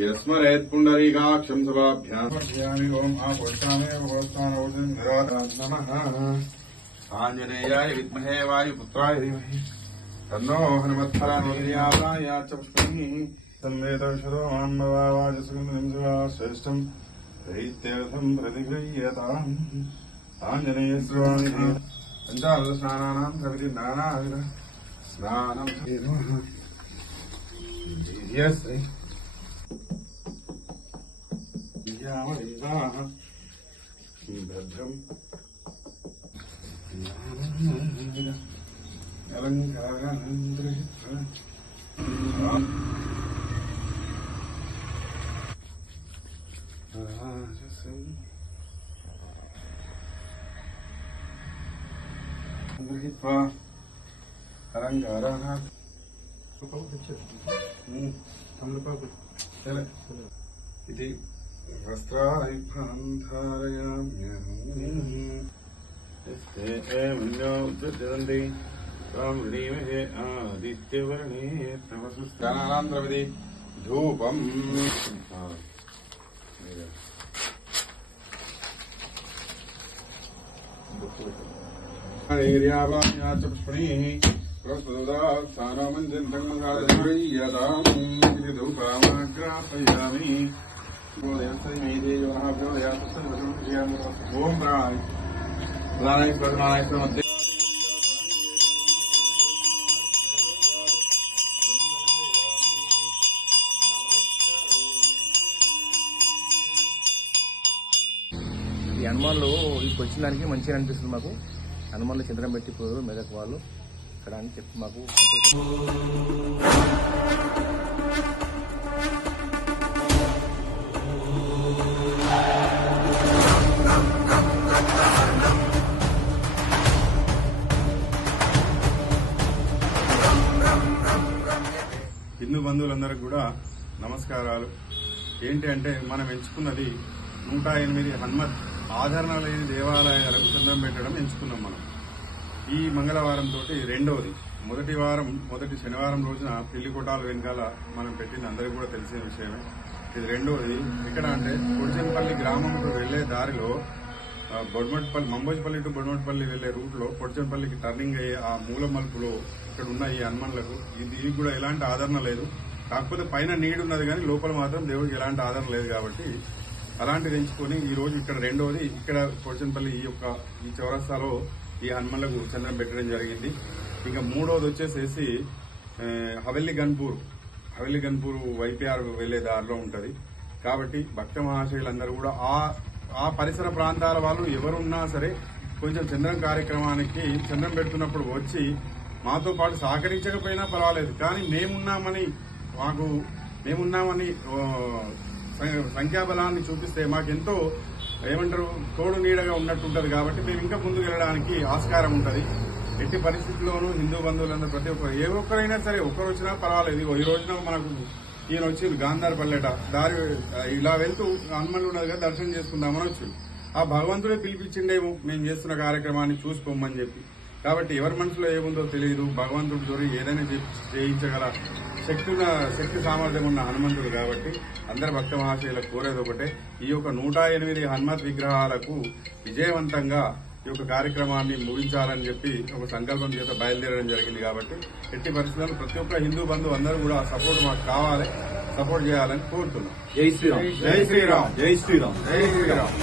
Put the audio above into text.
यस्मरेत् पुण्डरीकाक्षं सभाभ्याम् आञ्जनेयाय विद्महे वायुपुत्राय धीमहि तन्नो हनुमत्प्रचोदयात् च पुष्पैः संवेदौषधो मान्मवावाचसुगन्धिं श्रेष्ठम् दैत्यर्थम् प्रतिगृह्यताम् आञ्जनेयस्वामिः पञ्चादशस्नानानाम् प्रविधिर्नानाविध स्नानम् भद्रम् अलङ्कारः इति वस्त्रादिफलन्धारयाम्यहम् कामृणीमहे आदित्यवर्णे तमसुस्नानान्तरविधि धूपम् निर्यावाण्याच पुष्पणीः प्रस्तुतात्सानमञ्जन्तङ्गङ्गादृयताम् धूपमाग्रापयामि ओम प्राणाय प्रधानाय मध्य ఈ హనుమాన్లు ఇక్కడికి వచ్చిన దానికి మంచిగా అనిపిస్తుంది మాకు. హనుమాన్లు చంద్రం పెట్టి పోయారు మెదక్ వాళ్ళు ఇక్కడ అని చెప్పి మాకు హిందూ బంధువులందరికీ కూడా నమస్కారాలు. ఏంటి అంటే మనం ఎంచుకున్నది 108 హనుమత్ ఆదరణ లేని దేవాలయాలకు చంద్రం పెట్టడం ఎంచుకున్నాం మనం. ఈ మంగళవారం తోటి రెండవది. మొదటి శనివారం రోజున పెళ్లికోటాలు వెనకాల మనం పెట్టింది అందరికీ కూడా తెలిసిన విషయమే. ఇది రెండవది. ఇక్కడ అంటే పొడిచెంపల్లి గ్రామంకు వెళ్లే దారిలో మంబోజిపల్లి టు బొడ్మట్పల్లి వెళ్లే రూట్ లో పొడిచెంపల్లికి టర్నింగ్ అయ్యే ఆ మూల మలుపులో ఇక్కడ ఉన్న ఈ హనుమన్లకు ఇది కూడా ఎలాంటి ఆదరణ లేదు. కాకపోతే పైన నీడున్నది కానీ లోపల మాత్రం దేవుడికి ఎలాంటి ఆదరణ లేదు. కాబట్టి అలాంటిది ఎంచుకొని ఈ రోజు ఇక్కడ రెండవది ఇక్కడ పొడిచెంపల్లి ఈ చౌరస్తాలో ఈ హనుమన్లకు చంద్రం పెట్టడం జరిగింది. ఇంకా మూడవది వచ్చేసేసి హవెల్లి గన్పూర్ వైపీఆర్ వెళ్లే దారిలో ఉంటది. కాబట్టి భక్త మహాశయులందరూ కూడా ఆ పరిసర ప్రాంతాల వాళ్ళు ఎవరున్నా సరే కొంచెం చంద్రం కార్యక్రమానికి చంద్రం పెడుతున్నప్పుడు వచ్చి మాతో పాటు సహకరించకపోయినా పర్వాలేదు, కానీ మేమున్నామని సంఖ్యాబలాన్ని చూపిస్తే మాకెంతో ఏమంటారు తోడు నీడగా ఉన్నట్టుంటది. కాబట్టి మేము ఇంకా ముందుకు వెళ్ళడానికి ఆస్కారం ఉంటది. ఎట్టి పరిస్థితుల్లోనూ హిందూ బంధువులందరూ ప్రతి ఒక్కరు ఏ ఒక్కరైనా సరే ఒక్కరు వచ్చినా పర్వాలేదు. ఈ రోజున మనకు ఈయన వచ్చి గాంధారపల్లెట దారి ఇలా వెళ్తూ హనుమన్లు ఉన్నదిగా దర్శనం చేసుకుందామని వచ్చి ఆ భగవంతుడే పిలిపించిండేమో మేము చేస్తున్న కార్యక్రమాన్ని చూసుకోమని చెప్పి. కాబట్టి ఎవరి మనసులో ఏముందో తెలియదు. భగవంతుడి దొరి ఏదైనా చేయించగల శక్తి సామర్థ్యం ఉన్న హనుమంతుడు. కాబట్టి అందరి భక్త మహాశయులకు కోరేది ఒకటే, ఈ యొక్క 108 హనుమత్ విగ్రహాలకు విజయవంతంగా ఈ యొక్క కార్యక్రమాన్ని ముగించాలని చెప్పి ఒక సంకల్పం చేత బయలుదేరడం జరిగింది. కాబట్టి ఎట్టి పరిస్థితుల్లో ప్రతి ఒక్క హిందూ బంధువు అందరూ కూడా సపోర్ట్ మాకు కావాలి, సపోర్ట్ చేయాలని కోరుతున్నాం. జై శ్రీరామ్. జై శ్రీరామ్. జై శ్రీరామ్. జై శ్రీరామ్.